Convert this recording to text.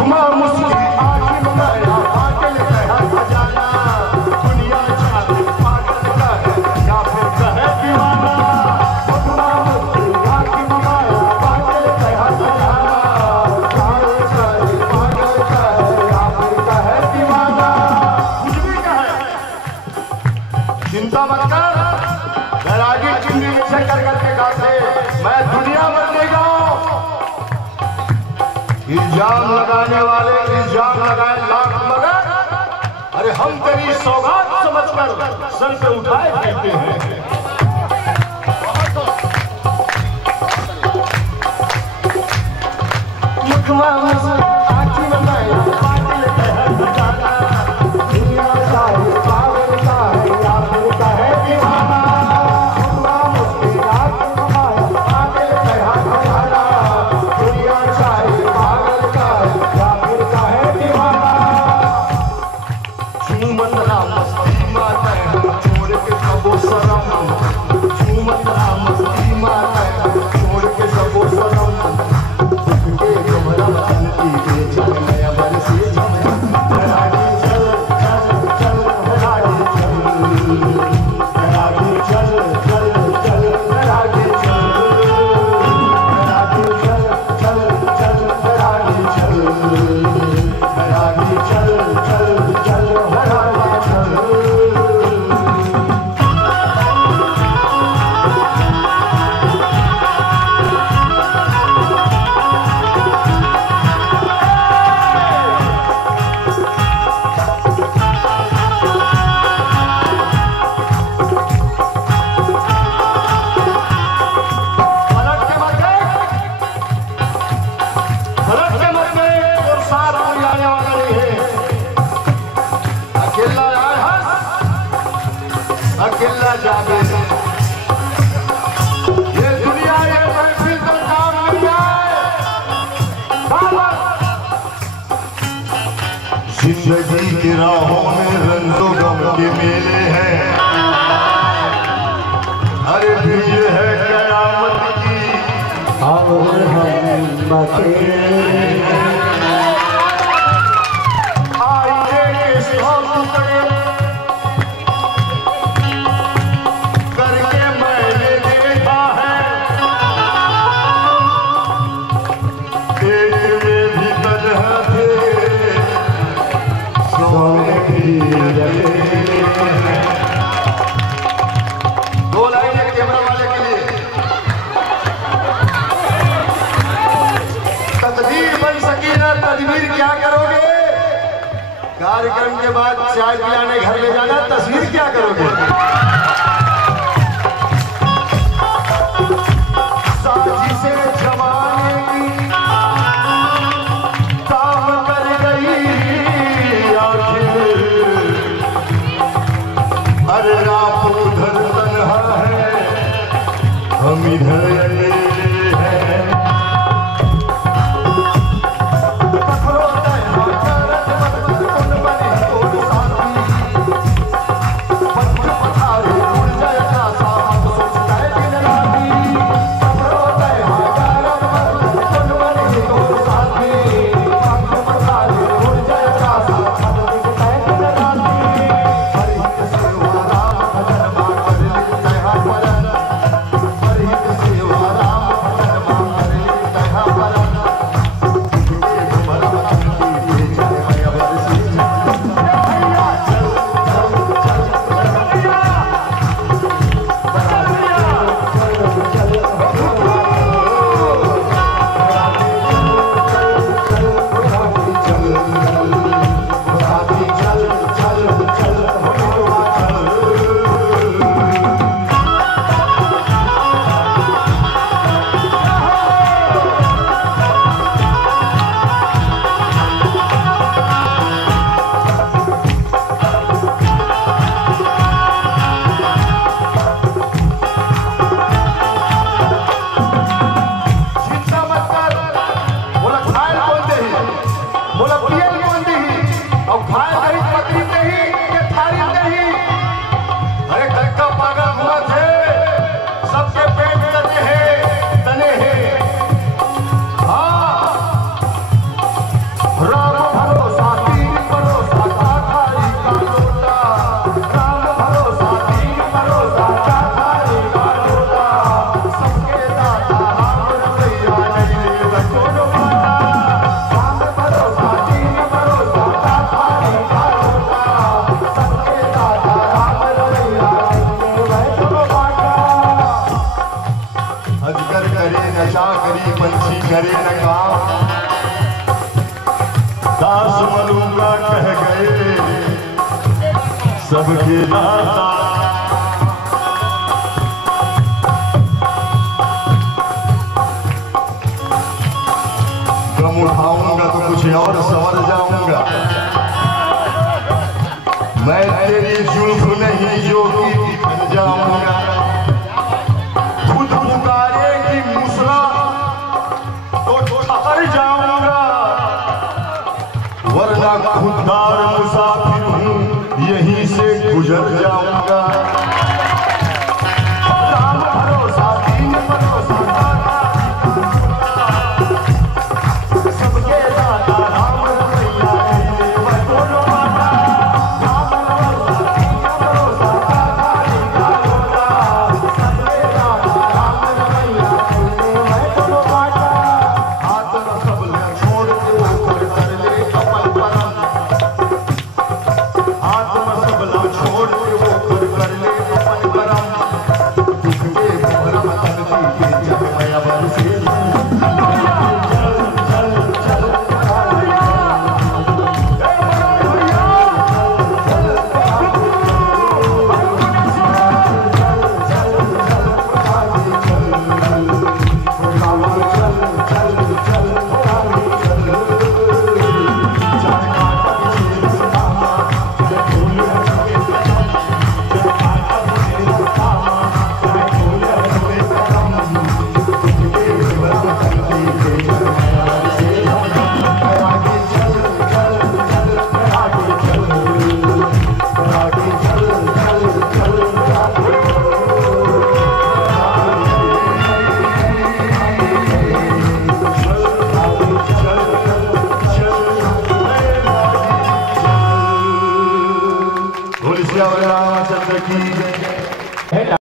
मुखमा मुस्की आखिर माया पागल कहा खजाना दुनिया चाहे पागल का है या फिर कहे दीवाना मुखमा मुस्की आखिर माया पागल कहा खजाना चाहे चाहे पागल का है या फिर कहे दीवाना कुछ भी कहे चिंता मत कर बैरागी चिंदी में से कर करके गाते मैं दुनिया भर ले जाऊं इल्जाम लगाने वाले इल्जाम लगाए लाख मगर अरे हम तेरी सौगात समझकर सर पे उठाए देते हैं मुखमा आखी बनाए पागल कहे खजाना दुनिया चाहे पागल का है या फिर का है दीवाना मुखमा मुस्की आखी बनाए पागल कहे खजाना दुनिया चाहे पागल का है या फिर का है दीवाना झूमत राम मस्ती माता छोड़ के सबो शरम झूमत राम मस्ती माता छोड़ के सबो शरम के कमरा चलती के चल नया बरसी बैरागी चल चल चल बैरागी चल बैरागी चल चल चल बैरागी चल बैरागी चल चल चल बैरागी चल बैरागी चल चल चल बैरागी चल अकेला जागे ये दुनिया ये महफिल का काम नहीं आए जिंदगी की राहों में रंजो गम के मेले हैं अरे फिर ये है कयामत की आईने के सौ टुकड़े करके मैंने देखा है एक में भी तन्हा थे सौ में भी रहे दो लाइनें कैमरा वाले के लिए तदबीर बन सकी ना तदबीर क्या करोगे कार्यक्रम के बाद चाय पिलाने घर ले जाना तस्वीर क्या करोगे साजी से जमाने की काम कर गई आखिर अरे आप उधर तन्हा है हम इधर राम भरोसा तीन भरोसा चाखारी का लोटा, राम भरोसा तीन भरोसा चाखारी का लोटा, सबके दाता राम रमैया नहीं बचों बाटा, राम भरोसा तीन भरोसा चाखारी का लोटा, सबके दाता राम रमैया नहीं बचों बाटा। अजगर करे नशा करी पंछी करे न काम, दास मलूंगा कह गए सबके दाता। गम उठाऊंगा तो कुछ और संवर जाऊंगा, मैं तेरी जुल्फ नहीं जोगी बन जाऊंगा। खुद पुकारेगी मुसरा तो ठहर जाऊंगा, वरना खुददार मुसाफिर हूँ यहीं से गुजर जाऊंगा।